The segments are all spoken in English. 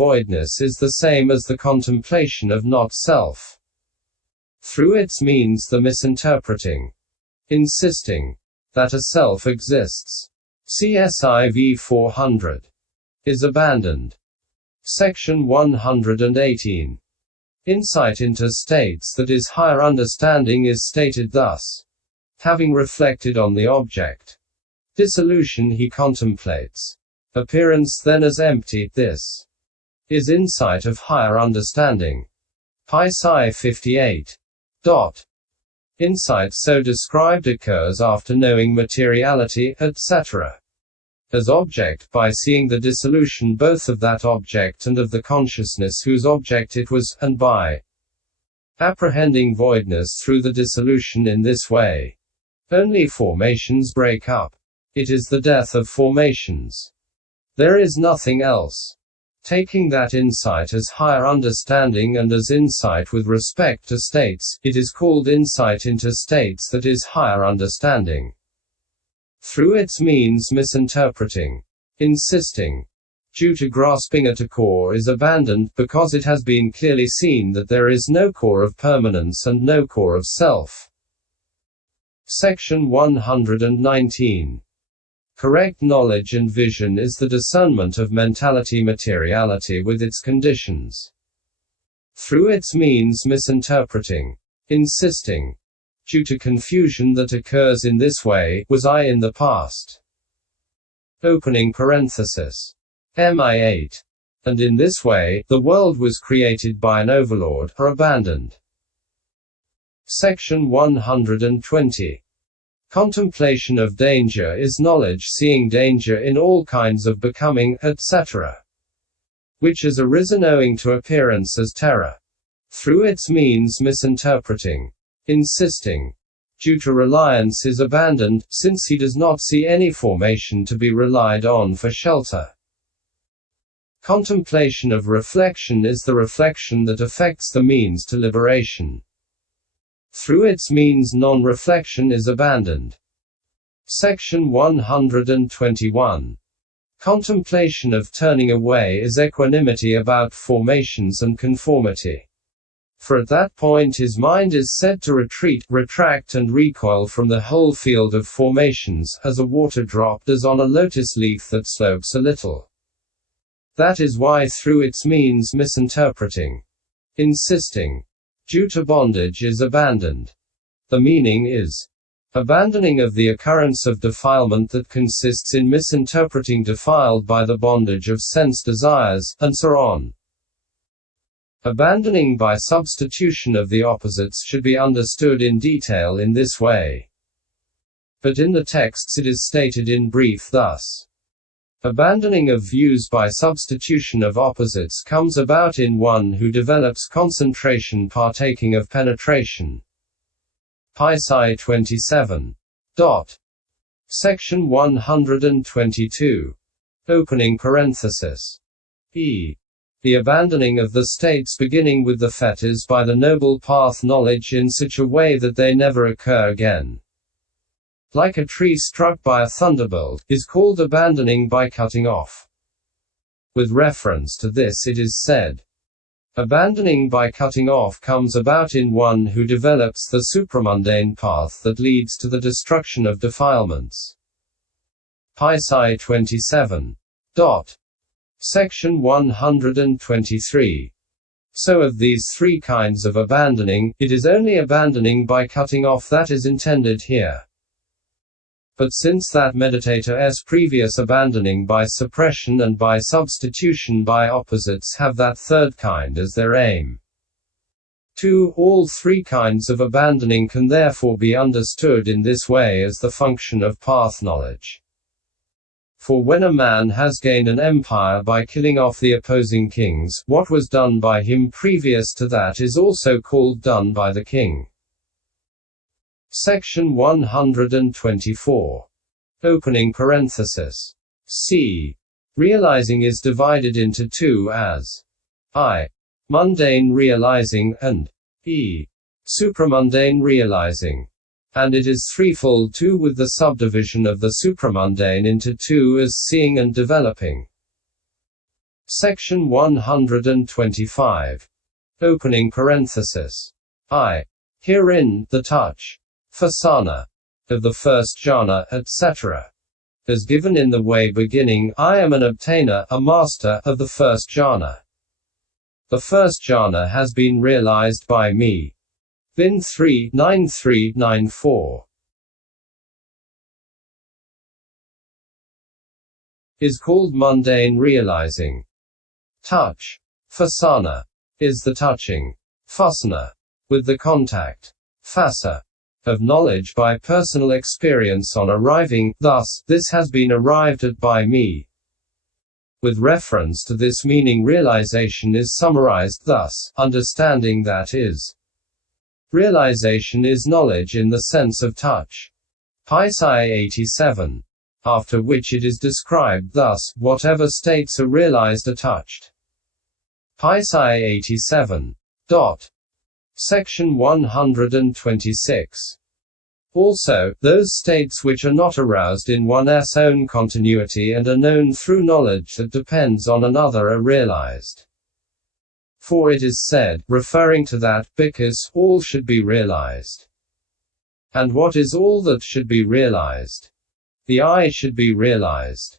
voidness is the same as the contemplation of not-self. Through its means the misinterpreting, insisting that a self exists, CSIV 400, is abandoned. Section 118. Insight into states that is higher understanding is stated thus. Having reflected on the object, dissolution he contemplates. Appearance then as empty, this is insight of higher understanding. Paþis I 58. Insight so described occurs after knowing materiality, etc. as object by seeing the dissolution both of that object and of the consciousness whose object it was, and by apprehending voidness through the dissolution in this way. Only formations break up. It is the death of formations. There is nothing else. Taking that insight as higher understanding and as insight with respect to states, it is called insight into states that is higher understanding. Through its means misinterpreting, insisting, due to grasping at a core is abandoned, because it has been clearly seen that there is no core of permanence and no core of self. Section 119. Correct knowledge and vision is the discernment of mentality materiality with its conditions. Through its means misinterpreting, insisting, due to confusion that occurs in this way, was I in the past. Opening parenthesis. MI 8. And in this way, the world was created by an overlord, or abandoned. Section 120. Contemplation of danger is knowledge seeing danger in all kinds of becoming, etc. which has arisen owing to appearance as terror. Through its means misinterpreting, insisting, due to reliance is abandoned, since he does not see any formation to be relied on for shelter. Contemplation of reflection is the reflection that affects the means to liberation. Through its means non-reflection is abandoned. Section 121. Contemplation of turning away is equanimity about formations and conformity. For at that point his mind is said to retreat, retract and recoil from the whole field of formations, as a water drop does on a lotus leaf that slopes a little. That is why through its means misinterpreting, insisting, due to bondage is abandoned. The meaning is abandoning of the occurrence of defilement that consists in misinterpreting defiled by the bondage of sense desires, and so on. Abandoning by substitution of the opposites should be understood in detail in this way. But in the texts it is stated in brief thus. Abandoning of views by substitution of opposites comes about in one who develops concentration partaking of penetration. Paþis I 27. Section 122. Opening parenthesis. E. The abandoning of the states beginning with the fetters by the noble path knowledge in such a way that they never occur again, like a tree struck by a thunderbolt, is called abandoning by cutting off. With reference to this it is said, abandoning by cutting off comes about in one who develops the supramundane path that leads to the destruction of defilements. Paþis I 27. Section 123. So of these three kinds of abandoning, it is only abandoning by cutting off that is intended here. But since that meditator's previous abandoning by suppression and by substitution by opposites have that third kind as their aim, 2. All three kinds of abandoning can therefore be understood in this way as the function of path knowledge. For when a man has gained an empire by killing off the opposing kings, what was done by him previous to that is also called done by the king. Section 124. Opening parenthesis. C. Realizing is divided into two as I. Mundane realizing, and E. Supramundane realizing. And it is threefold too, with the subdivision of the supramundane into two as seeing and developing. Section 125. Opening parenthesis. I. Herein, the touch, fasana, of the first jhana, etc. As given in the way beginning, I am an obtainer, a master, of the first jhana. The first jhana has been realized by me. Bin 3, 9394. Is called mundane realizing. Touch, fasana, is the touching, fasana, with the contact, phassa, of knowledge by personal experience on arriving, thus, this has been arrived at by me. With reference to this meaning, realization is summarized thus: understanding, that is. Realization is knowledge in the sense of touch. Paþis I 87. After which it is described thus: whatever states are realized are touched. Paþis I 87. Section 126. Also, those states which are not aroused in one's own continuity and are known through knowledge that depends on another are realized. For it is said, referring to that, because all should be realized. And what is all that should be realized? The I should be realized.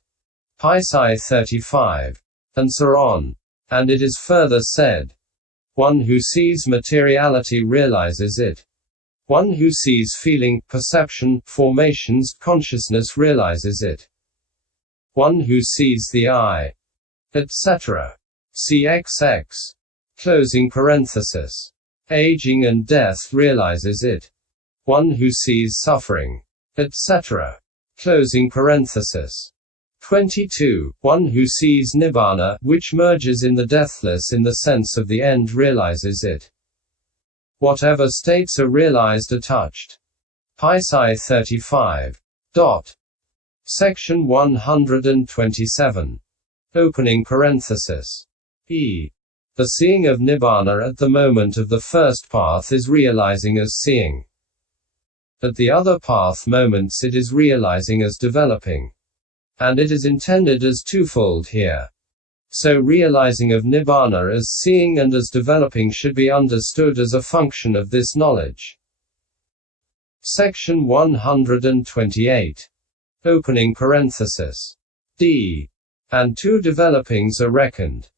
Paþis I 35. And so on. And it is further said, one who sees materiality realizes it. One who sees feeling, perception, formations, consciousness realizes it. One who sees the I, etc. CXX. Closing parenthesis. Aging and death realizes it. One who sees suffering, etc. Closing parenthesis. 22. One who sees nibbana, which merges in the deathless in the sense of the end, realizes it. Whatever states are realized are touched. Paþis I 35. Section 127. Opening parenthesis. E. The seeing of nibbana at the moment of the first path is realizing as seeing. At the other path moments it is realizing as developing. And it is intended as twofold here. So realizing of nibbana as seeing and as developing should be understood as a function of this knowledge. Section 128. Opening parenthesis. D. And two developings are reckoned.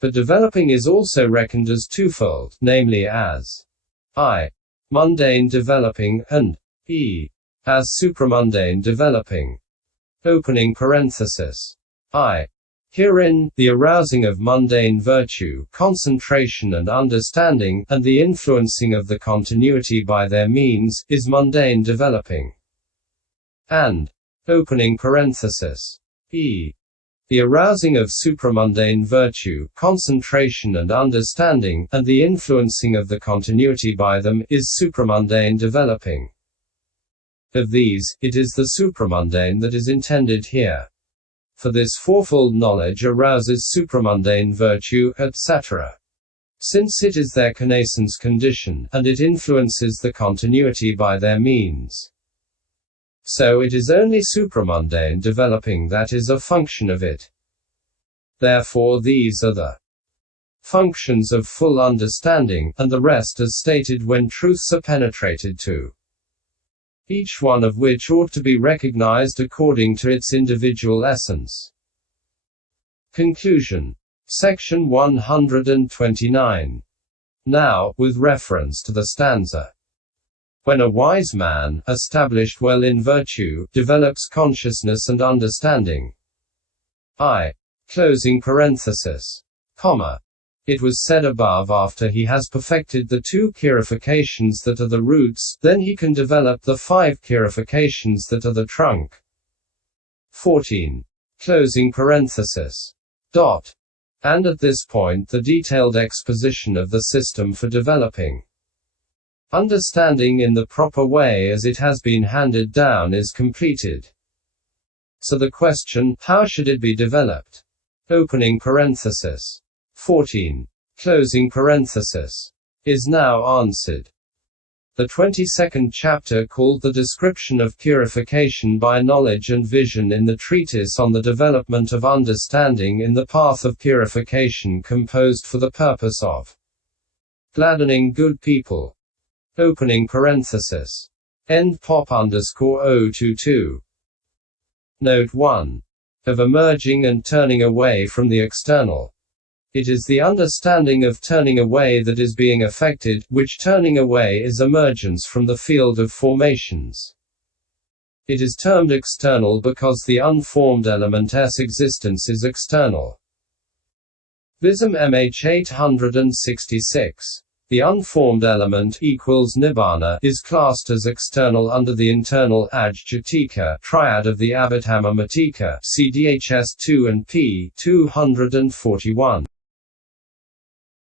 But developing is also reckoned as twofold, namely as I. Mundane developing, and E. As supramundane developing. Opening parenthesis. I. Herein, the arousing of mundane virtue, concentration and understanding, and the influencing of the continuity by their means, is mundane developing. And, opening parenthesis. E. The arousing of supramundane virtue, concentration and understanding, and the influencing of the continuity by them, is supramundane developing. Of these, it is the supramundane that is intended here. For this fourfold knowledge arouses supramundane virtue, etc. Since it is their connaissance condition, and it influences the continuity by their means. So it is only supramundane developing that is a function of it. Therefore these are the functions of full understanding, and the rest as stated when truths are penetrated to. Each one of which ought to be recognized according to its individual essence. Conclusion. Section 129. Now, with reference to the stanza. When a wise man, established well in virtue, develops consciousness and understanding. I. Closing parenthesis. Comma. It was said above, after he has perfected the 2 purifications that are the roots, then he can develop the 5 purifications that are the trunk. 14. Closing parenthesis. And at this point the detailed exposition of the system for developing understanding in the proper way as it has been handed down is completed. So the question, how should it be developed? Opening parenthesis. 14. Closing parenthesis. Is now answered. The 22nd chapter, called The Description of Purification by Knowledge and Vision in the Treatise on the Development of Understanding in the Path of Purification, composed for the purpose of gladdening good people. Opening parenthesis. End pop _ 022. Note 1. Of emerging and turning away from the external. It is the understanding of turning away that is being affected, which turning away is emergence from the field of formations. It is termed external because the unformed element's existence is external. Vism MH 866. The unformed element equals nibbana is classed as external under the internal Ajjatika triad of the Abhidhamma Matika, CDHS 2 and p. 241.